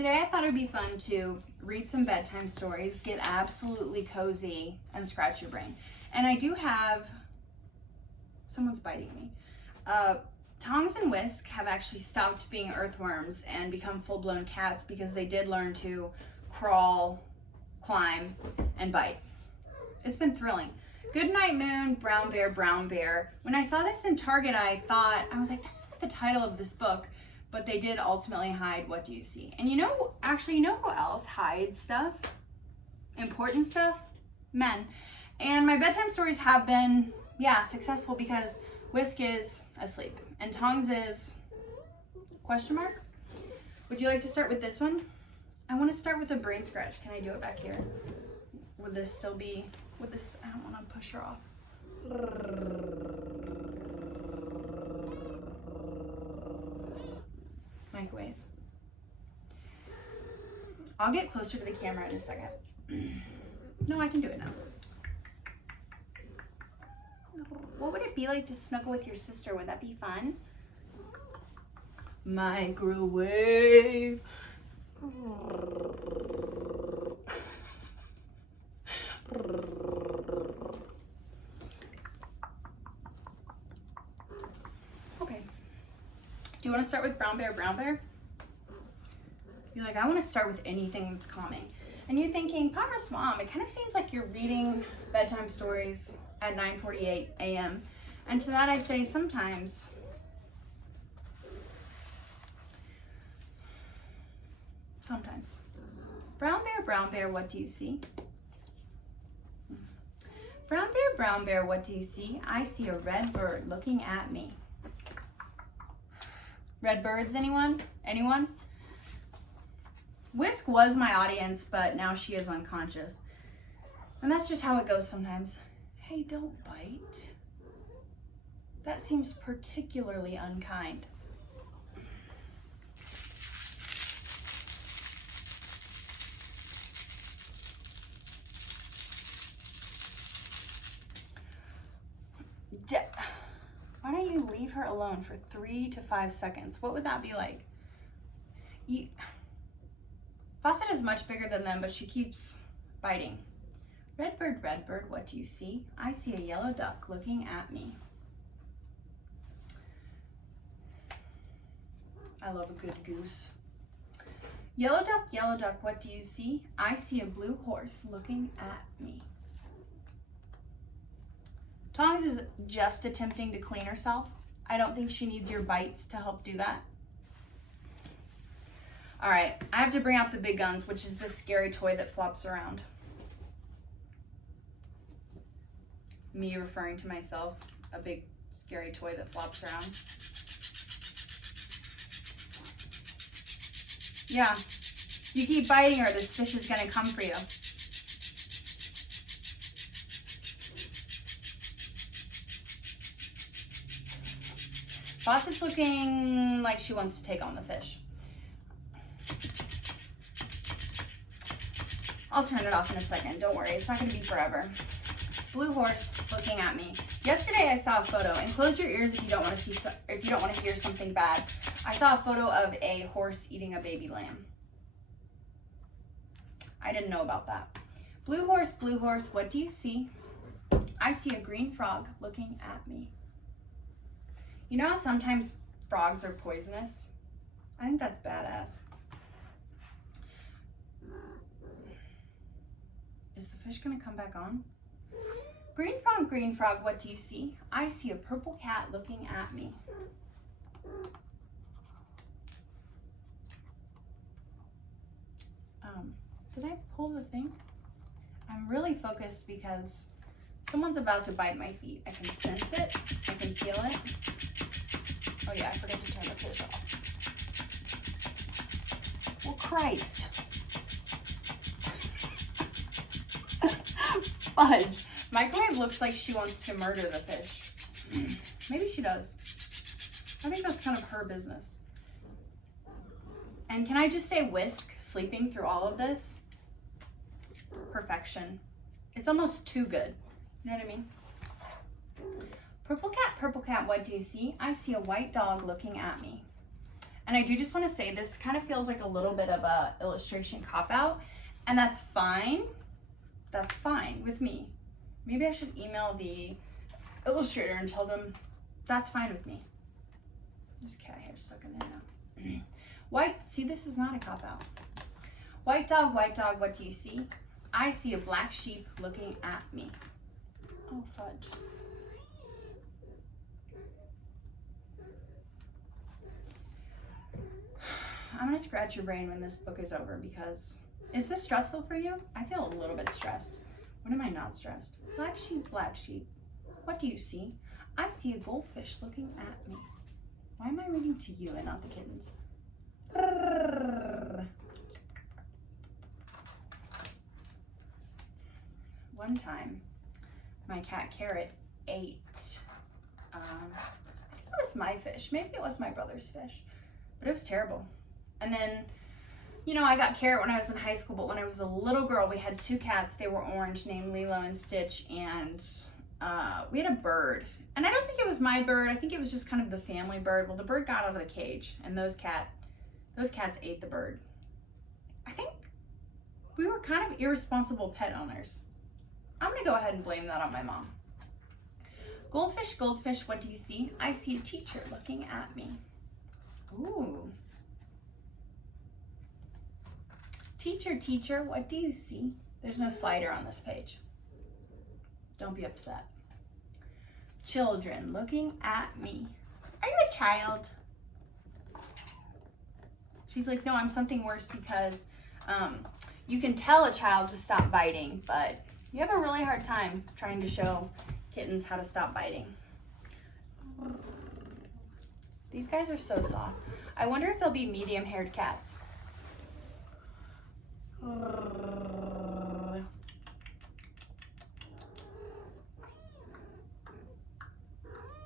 Today I thought it would be fun to read some bedtime stories, get absolutely cozy, and scratch your brain. And I do have, someone's biting me. Tongs and Whisk have actually stopped being earthworms and become full-blown cats because they did learn to crawl, climb, and bite. It's been thrilling. Goodnight Moon, Brown Bear, Brown Bear. When I saw this in Target, I was like, that's not the title of this book, but they did ultimately hide What Do You See? And you know who else hides stuff? Important stuff? Men. And my bedtime stories have been, successful because Whisk is asleep and Tongs is, ? Would you like to start with this one? I want to start with a brain scratch. Can I do it back here? Would this still be, I don't want to push her off. Microwave. I'll get closer to the camera in a second. No, I can do it now. What would it be like to snuggle with your sister? Would that be fun? Microwave. Okay. Do you want to start with Brown Bear, Brown Bear? You're like, I want to start with anything that's calming. And you're thinking, potroastsmom, it kind of seems like you're reading bedtime stories at 9:48 a.m. And to that I say, sometimes. Sometimes. Brown Bear, what do you see? Brown Bear, what do you see? I see a red bird looking at me. Red birds, anyone? Anyone? Whisk was my audience, but now she is unconscious. And that's just how it goes sometimes. Hey, don't bite. That seems particularly unkind. Why don't you leave her alone for 3 to 5 seconds? What would that be like? Fawcett is much bigger than them, but she keeps biting. Red bird, what do you see? I see a yellow duck looking at me. I love a good goose. Yellow duck, what do you see? I see a blue horse looking at me. Tongs is just attempting to clean herself. I don't think she needs your bites to help do that. All right, I have to bring out the big guns, which is this scary toy that flops around. Me referring to myself, a big scary toy that flops around. Yeah, you keep biting her, this fish is gonna come for you. Fawcett's looking like she wants to take on the fish. I'll turn it off in a second, don't worry, it's not gonna be forever. Blue horse looking at me. Yesterday I saw a photo, and close your ears if you don't want to hear something bad. I saw a photo of a horse eating a baby lamb. I didn't know about that. Blue horse, what do you see? I see a green frog looking at me. You know how sometimes frogs are poisonous? I think that's badass. Is the fish gonna come back on? Green frog, what do you see? I see a purple cat looking at me. Did I pull the thing? I'm really focused because someone's about to bite my feet. I can sense it, I can feel it. Oh yeah, I forgot to turn the fish off. Well, Christ. Fudge. Microwave looks like she wants to murder the fish. Maybe she does. I think that's kind of her business. And can I just say Whisk sleeping through all of this? Perfection. It's almost too good. You know what I mean? Purple cat, what do you see? I see a white dog looking at me. And I do just want to say this kind of feels like a little bit of a illustration cop-out, and that's fine. That's fine with me. Maybe I should email the illustrator and tell them that's fine with me. There's cat hair stuck in there now. See, this is not a cop-out. White dog, what do you see? I see a black sheep looking at me. Oh, fudge. I'm gonna scratch your brain when this book is over because, is this stressful for you? I feel a little bit stressed. When am I not stressed? Black sheep, what do you see? I see a goldfish looking at me. Why am I reading to you and not the kittens? One time, my cat Carrot ate, I think it was my fish. Maybe it was my brother's fish, but it was terrible. And then, you know, I got Carrot when I was in high school, but when I was a little girl, we had 2 cats. They were orange, named Lilo and Stitch, and we had a bird. And I don't think it was my bird. I think it was just kind of the family bird. Well, the bird got out of the cage, and those cats ate the bird. I think we were kind of irresponsible pet owners. I'm gonna go ahead and blame that on my mom. Goldfish, what do you see? I see a teacher looking at me. Ooh. Teacher, what do you see? There's no slider on this page. Don't be upset. Children looking at me. Are you a child? She's like, no, I'm something worse because you can tell a child to stop biting, but you have a really hard time trying to show kittens how to stop biting. These guys are so soft. I wonder if they'll be medium-haired cats.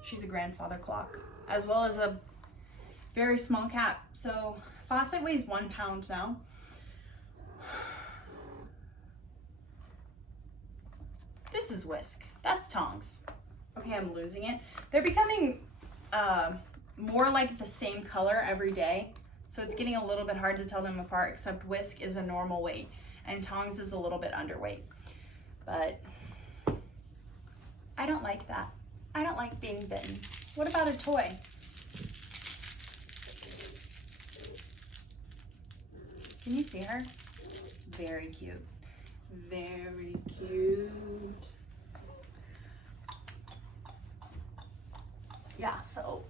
She's a grandfather clock, as well as a very small cat. So Fawcett weighs 1 pound now. This is Whisk. That's Tongs. Okay, I'm losing it. They're becoming more like the same color every day. So it's getting a little bit hard to tell them apart, except Whisk is a normal weight and Tongs is a little bit underweight. But I don't like that. I don't like being bitten. What about a toy? Can you see her? Very cute. Very cute. Yeah, so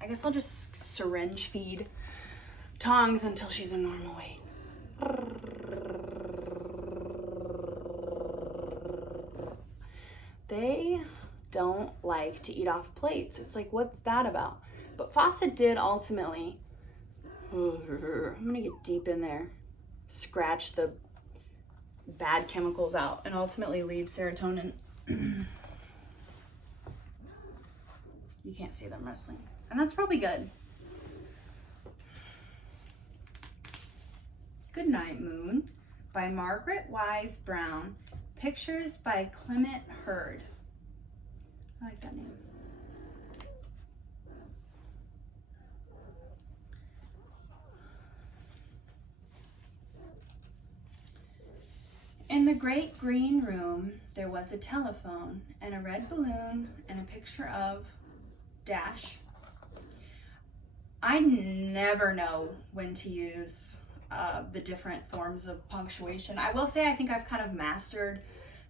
I guess I'll just syringe feed Tongs until she's a normal weight. They don't like to eat off plates. It's like, what's that about? But Fawcett did ultimately, I'm gonna get deep in there, scratch the bad chemicals out and ultimately leave serotonin. You can't see them wrestling. And that's probably good. Goodnight, Moon by Margaret Wise Brown. Pictures by Clement Hurd. I like that name. In the great green room, there was a telephone and a red balloon and a picture of dash. I never know when to use the different forms of punctuation. I will say I think I've kind of mastered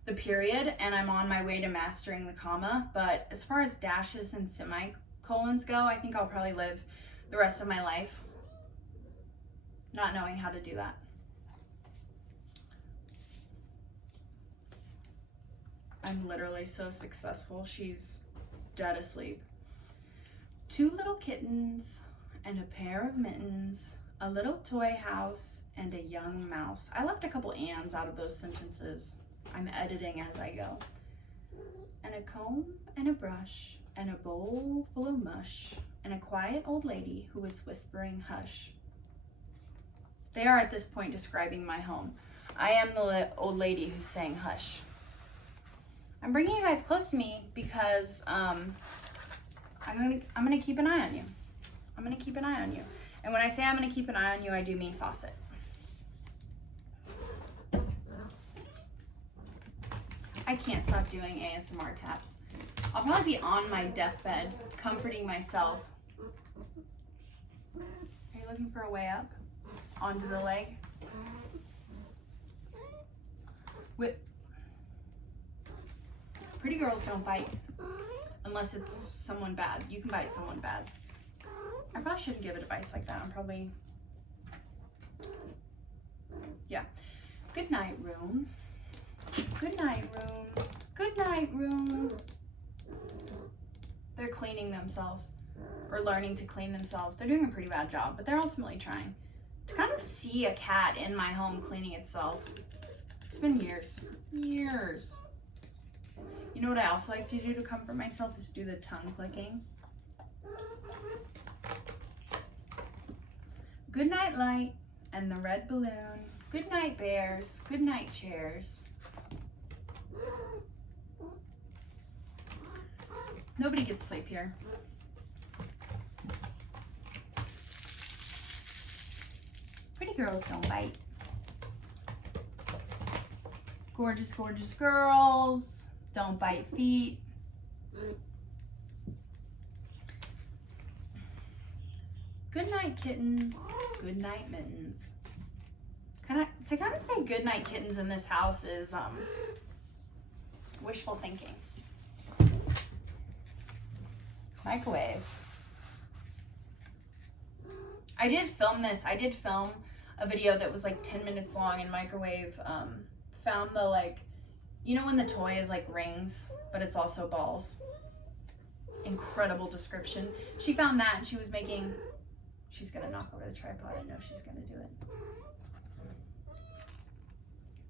the period and I'm on my way to mastering the comma, but as far as dashes and semicolons go, I think I'll probably live the rest of my life not knowing how to do that. I'm literally so successful. She's dead asleep. 2 little kittens and a pair of mittens, a little toy house and a young mouse. I left a couple ands out of those sentences. I'm editing as I go. And a comb and a brush and a bowl full of mush and a quiet old lady who was whispering hush. They are at this point describing my home. I am the old lady who's saying hush. I'm bringing you guys close to me because I'm gonna keep an eye on you. I'm gonna keep an eye on you. And when I say I'm gonna keep an eye on you, I do mean Fawcett. I can't stop doing ASMR taps. I'll probably be on my deathbed, comforting myself. Are you looking for a way up? Onto the leg? Pretty girls don't bite. Unless it's someone bad. You can bite someone bad. I probably shouldn't give advice like that. I'm probably... Yeah. Good night, room. Good night, room. Good night, room. They're cleaning themselves. Or learning to clean themselves. They're doing a pretty bad job, but they're ultimately trying. To kind of see a cat in my home cleaning itself. It's been years. Years. You know what I also like to do to comfort myself is do the tongue clicking. Good night, light and the red balloon. Good night, bears. Good night, chairs. Nobody gets sleep here. Pretty girls don't bite. Gorgeous, gorgeous girls. Don't bite feet. Good night, kittens. Good night, mittens. To kind of say good night, kittens in this house is wishful thinking. Microwave. I did film this. I did film a video that was like 10 minutes long, and Microwave found the, like, you know when the toy is like rings, but it's also balls? Incredible description. She found that and she was making, she's gonna knock over the tripod. I know she's gonna do it.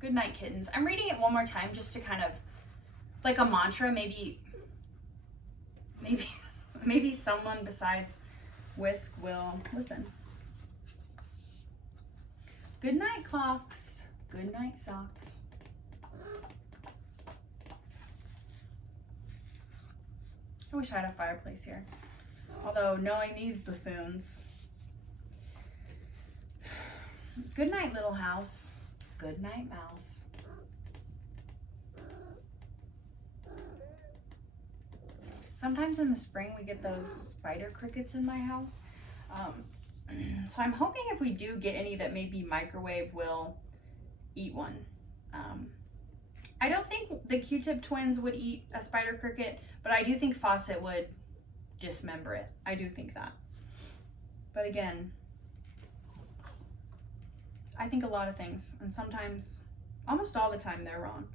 Good night, kittens. I'm reading it one more time just to kind of, like a mantra, maybe someone besides Whisk will listen. Good night, clocks. Good night, socks. I wish I had a fireplace here. Although, knowing these buffoons. Good night, little house. Good night, mouse. Sometimes in the spring we get those spider crickets in my house. So I'm hoping if we do get any that maybe Microwave will eat one. I don't think the Q-tip twins would eat a spider cricket, but I do think Fawcett would dismember it. I do think that. But again, I think a lot of things, and sometimes, almost all the time, they're wrong.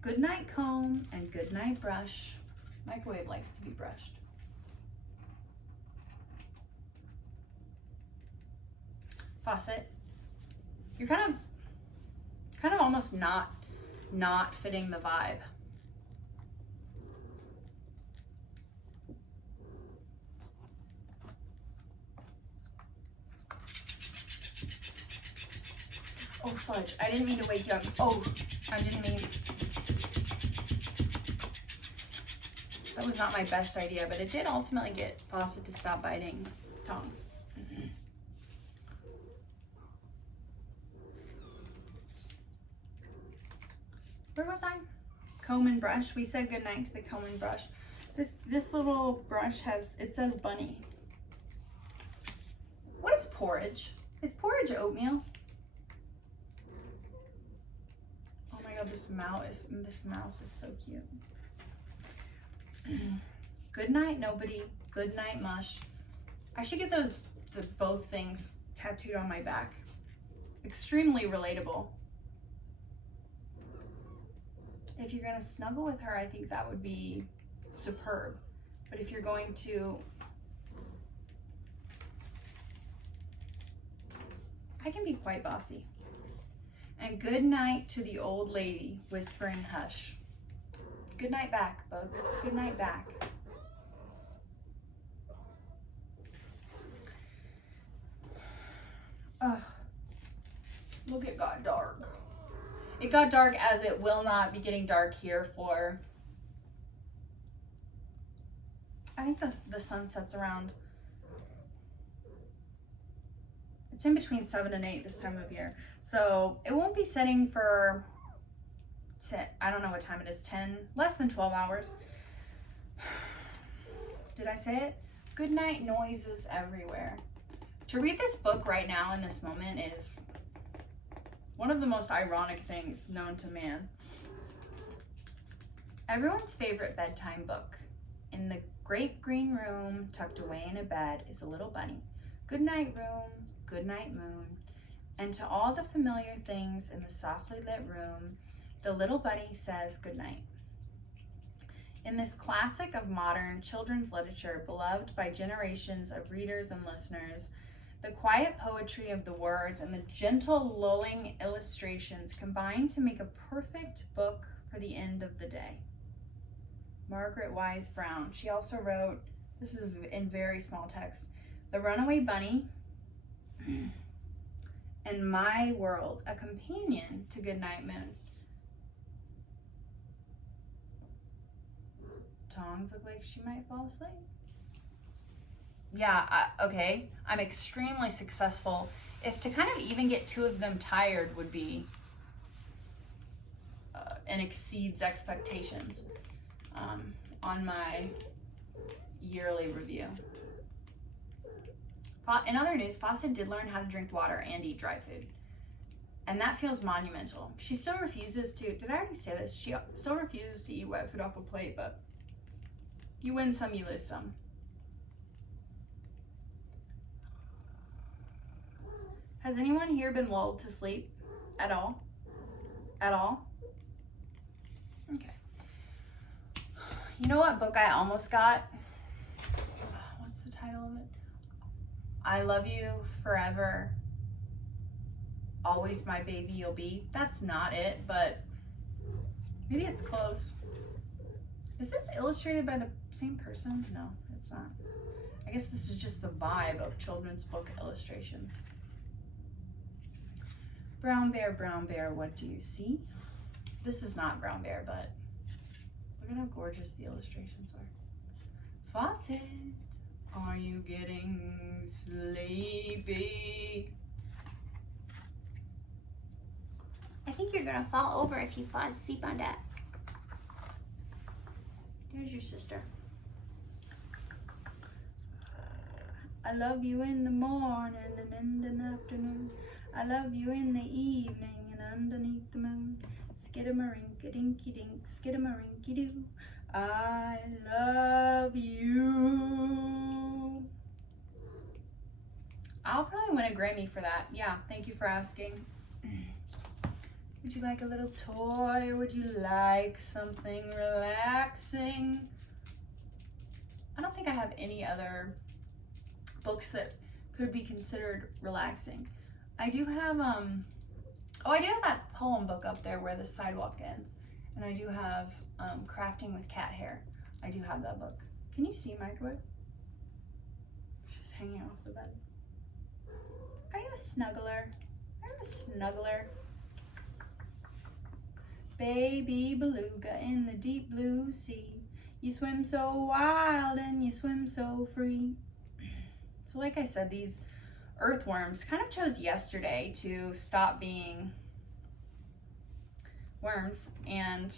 Good night, comb, and good night, brush. Microwave likes to be brushed. Fawcett, you're kind of almost not fitting the vibe. Oh, fudge. I didn't mean to wake you up. Oh, I didn't mean... That was not my best idea, but it did ultimately get Fawcett to stop biting tongs. Where was I? Comb and brush. We said goodnight to the comb and brush. This little brush has, it says bunny. What is porridge? Is porridge oatmeal? Oh my god, this mouse is so cute. Good night, nobody. Good night, mush. I should get both things tattooed on my back. Extremely relatable. If you're gonna snuggle with her, I think that would be superb. But if you're going to, I can be quite bossy. And good night to the old lady, whispering hush. Good night back, bug. Good night back. Ugh. Look, it got dark. It got dark, as it will not be getting dark here for, I think the sun sets around It's in between 7 and 8 this time of year. So it won't be setting for, I don't know what time it is, 10, less than 12 hours. Did I say it? Goodnight noises everywhere. To read this book right now in this moment is one of the most ironic things known to man. Everyone's favorite bedtime book. In the great green room, tucked away in a bed, is a little bunny. Goodnight room, goodnight moon. And to all the familiar things in the softly lit room, the little bunny says goodnight. In this classic of modern children's literature, beloved by generations of readers and listeners, the quiet poetry of the words and the gentle, lulling illustrations combine to make a perfect book for the end of the day. Margaret Wise Brown. She also wrote, this is in very small text, The Runaway Bunny and My World, a companion to Goodnight Moon. Tongs look like she might fall asleep. Yeah, okay. I'm extremely successful. If to kind of even get two of them tired would be and exceeds expectations on my yearly review. In other news, Fawcett did learn how to drink water and eat dry food. And that feels monumental. She still refuses to, did I already say this? She still refuses to eat wet food off a plate, but you win some, you lose some. Has anyone here been lulled to sleep at all? At all? Okay. You know what book I almost got? What's the title of it? I Love You Forever, Always My Baby You'll Be. That's not it, but maybe it's close. Is this illustrated by the same person? No, it's not. I guess this is just the vibe of children's book illustrations. Brown bear, what do you see? This is not Brown Bear, but look at how gorgeous the illustrations are. Fawcett, are you getting sleepy? I think you're gonna fall over if you fall asleep on that. There's your sister. I love you in the morning and in the afternoon. I love you in the evening and underneath the moon. Skidamarinka-dinky-dink, skidamarinky-doo. I love you. I'll probably win a Grammy for that. Yeah, thank you for asking. Would you like a little toy or would you like something relaxing? I don't think I have any other books that could be considered relaxing. I do have I do have that poem book up there where the sidewalk ends, and I do have Crafting with Cat Hair. I do have that book. Can you see Microwave? She's hanging off the bed. Are you a snuggler? Are you a snuggler? Baby beluga in the deep blue sea. You swim so wild and you swim so free. So like I said, these earthworms kind of chose yesterday to stop being worms, and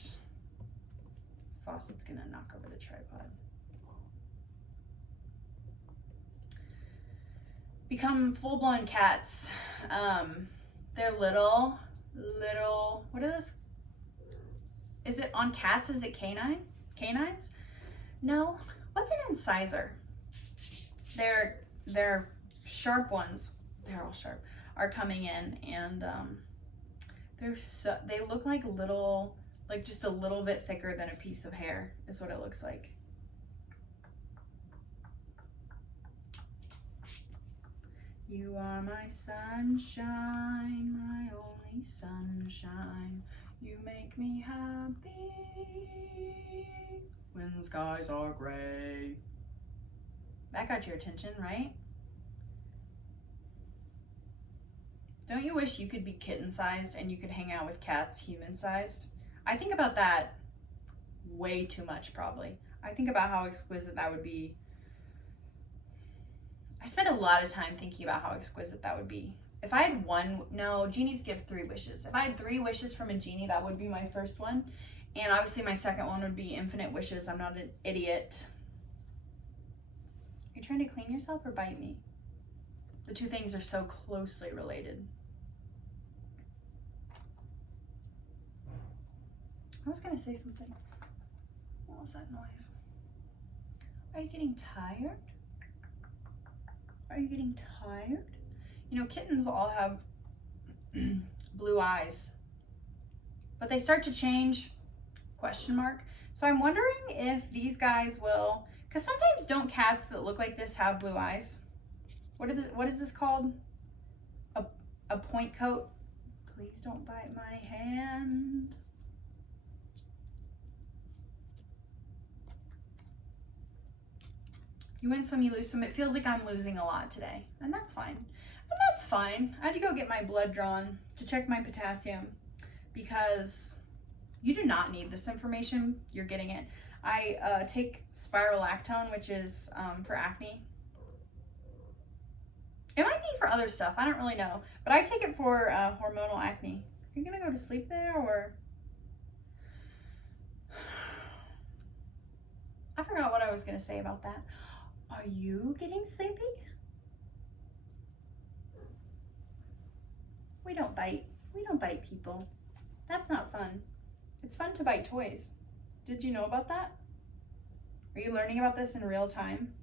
Fawcett's gonna knock over the tripod. Become full-blown cats. They're little, what are those? Is it on cats? Is it canines? No. What's an incisor? They're sharp ones. They're all sharp. Are coming in, and they look like little, like just a little bit thicker than a piece of hair is what it looks like. You are my sunshine, my only sunshine. You make me happy when skies are gray. That got your attention, right? Don't you wish you could be kitten-sized and you could hang out with cats human-sized? I think about that way too much, probably. I think about how exquisite that would be. I spent a lot of time thinking about how exquisite that would be. If I had one, no, genies give 3 wishes. If I had 3 wishes from a genie, that would be my first one. And obviously my second one would be infinite wishes. I'm not an idiot. You're trying to clean yourself or bite me? The two things are so closely related. I was gonna say something. What was that noise? Are you getting tired? Are you getting tired? You know, kittens all have blue eyes, but they start to change, question mark. So I'm wondering if these guys will, because sometimes don't cats that look like this have blue eyes? What is this called? A point coat? Please don't bite my hand. You win some, you lose some. It feels like I'm losing a lot today, and that's fine. And that's fine. I had to go get my blood drawn to check my potassium because you do not need this information. You're getting it. I take spirolactone, which is for acne. It might be for other stuff. I don't really know. But I take it for hormonal acne. Are you going to go to sleep there or? I forgot what I was going to say about that. Are you getting sleepy? We don't bite. We don't bite people. That's not fun. It's fun to bite toys. Did you know about that? Are you learning about this in real time?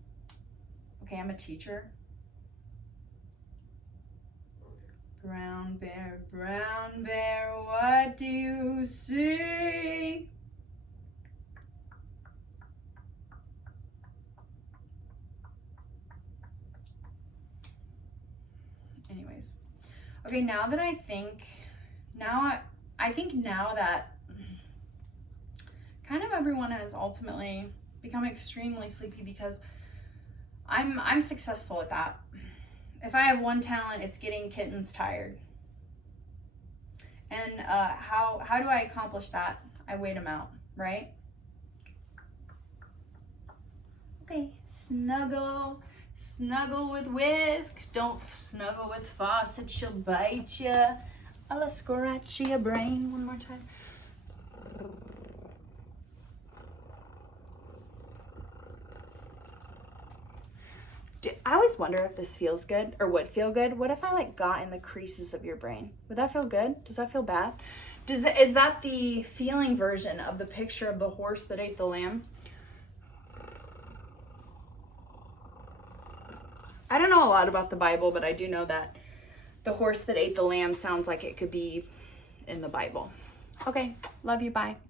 Okay, I'm a teacher. Brown bear, what do you see? Anyways, okay, now that I think that kind of everyone has ultimately become extremely sleepy because I'm successful at that. If I have one talent, it's getting kittens tired. And how do I accomplish that? I wait them out, right? Okay, snuggle with Whisk. Don't snuggle with Faucet, she'll bite you. I'll scratch your brain one more time. I always wonder if this feels good or would feel good. What if I like got in the creases of your brain? Would that feel good? Does that feel bad? Is that the feeling version of the picture of the horse that ate the lamb? I don't know a lot about the Bible, but I do know that the horse that ate the lamb sounds like it could be in the Bible. Okay, love you, bye.